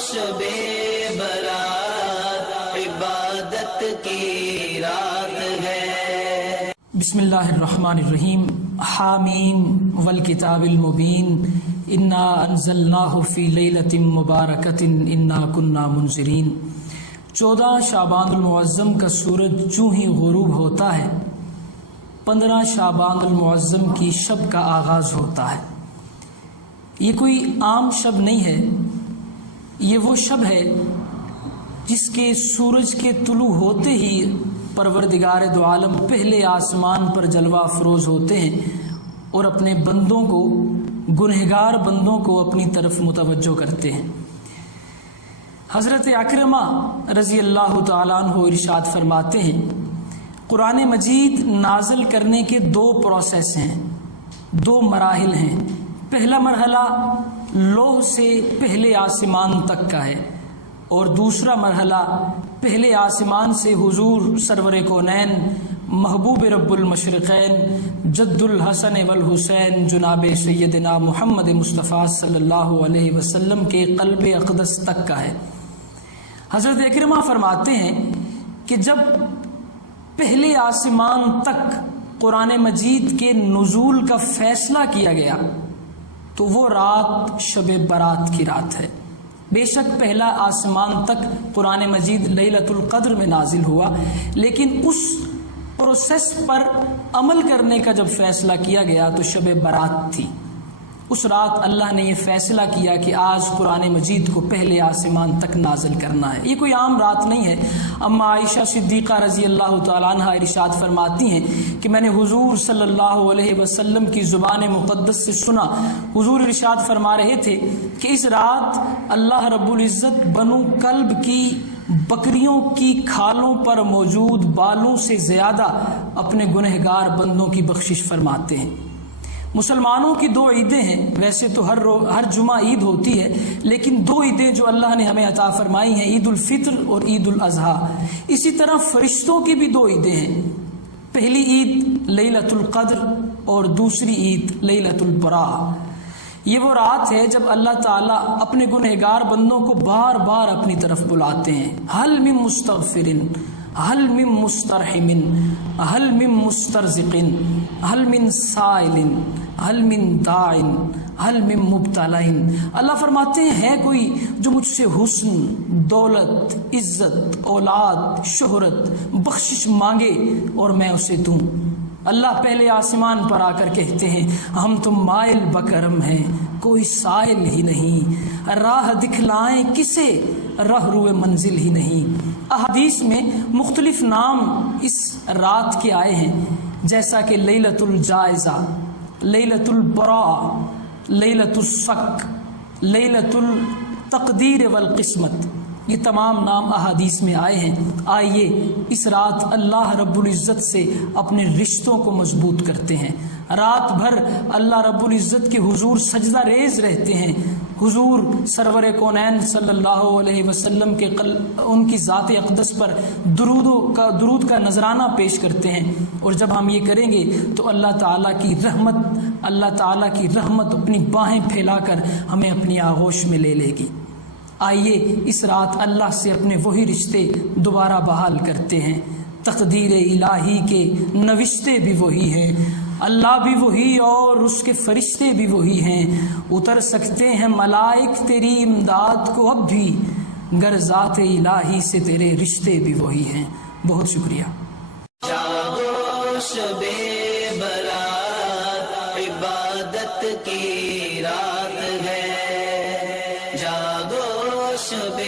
شب برات عبادت کی رات ہے۔ بسم اللہ الرحمن الرحیم۔ حامیم والکتاب المبین، انا انزلناہ فی لیلۃ مبارکۃ انا کنا منذرین۔ 14 شعبان المعظم کا سورج چوں ہی غروب ہوتا ہے 15 شعبان المعظم کی شب کا آغاز ہوتا ہے۔ یہ کوئی عام شب نہیں ہے، یہ وہ شب ہے جس کے سورج کے طلوع ہوتے ہی پروردگار دو عالم پہلے آسمان پر جلوہ افروز ہوتے ہیں اور اپنے بندوں کو، گنہگار بندوں کو اپنی طرف متوجہ کرتے ہیں۔ حضرت اکرمہ رضی اللہ تعالیٰ عنہ ارشاد فرماتے ہیں، قرآن مجید نازل کرنے کے 2 پروسیس ہیں، 2 مراحل ہیں۔ پہلا مرحلہ لوح سے پہلے آسمان تک کا ہے، اور دوسرا مرحلہ پہلے آسمان سے حضور سرور کونین محبوب رب المشرقین جد الحسن والحسین جناب سیدنا محمد مصطفیٰ صلی اللہ علیہ وسلم کے قلب اقدس تک کا ہے۔ حضرت اکرمہ فرماتے ہیں کہ جب پہلے آسمان تک قرآن مجید کے نزول کا فیصلہ کیا گیا تو وہ رات شب برات کی رات ہے۔ بے شک پہلا آسمان تک قرآن مجید لیلۃ القدر میں نازل ہوا، لیکن اس پروسیس پر عمل کرنے کا جب فیصلہ کیا گیا تو شب برات تھی۔ اس رات اللہ نے یہ فیصلہ کیا کہ آج قرآن مجید کو پہلے آسمان تک نازل کرنا ہے۔ یہ کوئی عام رات نہیں ہے۔ اما عائشہ صدیقہ رضی اللہ تعالیٰ عنہ ارشاد فرماتی ہیں کہ میں نے حضور صلی اللہ علیہ وسلم کی زبان مقدس سے سنا، حضور ارشاد فرما رہے تھے کہ اس رات اللہ رب العزت بنو کلب کی بکریوں کی کھالوں پر موجود بالوں سے زیادہ اپنے گنہگار بندوں کی بخشش فرماتے ہیں۔ مسلمانوں کی 2 عیدیں ہیں، ویسے تو ہر جمعہ عید ہوتی ہے، لیکن 2 عیدیں جو اللہ نے ہمیں عطا فرمائی ہیں، عید الفطر اور عید الاضحیٰ۔ اسی طرح فرشتوں کی بھی 2 عیدیں ہیں، پہلی عید لیلۃ القدر اور دوسری عید لیلۃ البراء۔ یہ وہ رات ہے جب اللہ تعالیٰ اپنے گنہگار بندوں کو بار بار اپنی طرف بلاتے ہیں۔ حل من مستغفر، حل من مسترحم، حل من مسترزق، حل من سائل، حل من داع، حل من مبتلا۔ اللہ فرماتے ہیں ہے کوئی جو مجھ سے حسن، دولت، عزت، اولاد، شہرت، بخشش مانگے اور میں اسے دوں۔ اللہ پہلے آسمان پر آ کر کہتے ہیں ہم تو مائل بکرم ہیں، کوئی سائل ہی نہیں، راہ دکھلائیں کسے، راہ روئے منزل ہی نہیں۔ احادیث میں مختلف نام اس رات کے آئے ہیں، جیسا کہ لیلۃ الجائزہ، لیلۃ البراء، لیلۃ الصک، لیلۃ التقدیر والقسمت۔ یہ تمام نام احادیث میں آئے ہیں۔ آئیے اس رات اللہ رب العزت سے اپنے رشتوں کو مضبوط کرتے ہیں۔ رات بھر اللہ رب العزت کے حضور سجدہ ریز رہتے ہیں، حضور سرور کونین صلی اللہ علیہ وسلم کے ان کی ذات اقدس پر درود کا نذرانہ پیش کرتے ہیں، اور جب ہم یہ کریں گے تو اللہ تعالیٰ کی رحمت اپنی باہیں پھیلا کر ہمیں اپنی آغوش میں لے لے گی۔ آئیے اس رات اللہ سے اپنے وہی رشتے دوبارہ بحال کرتے ہیں۔ تقدیر الہی کے نوشتے بھی وہی ہیں، اللہ بھی وہی اور اس کے فرشتے بھی وہی ہیں۔ اتر سکتے ہیں ملائک تیری امداد کو اب بھی، گر ذات الہی سے تیرے رشتے بھی وہی ہیں۔ بہت شکریہ۔ جاگو شب برات عبادت کی رات ہے، جاگو شب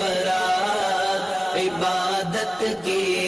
برات عبادت کی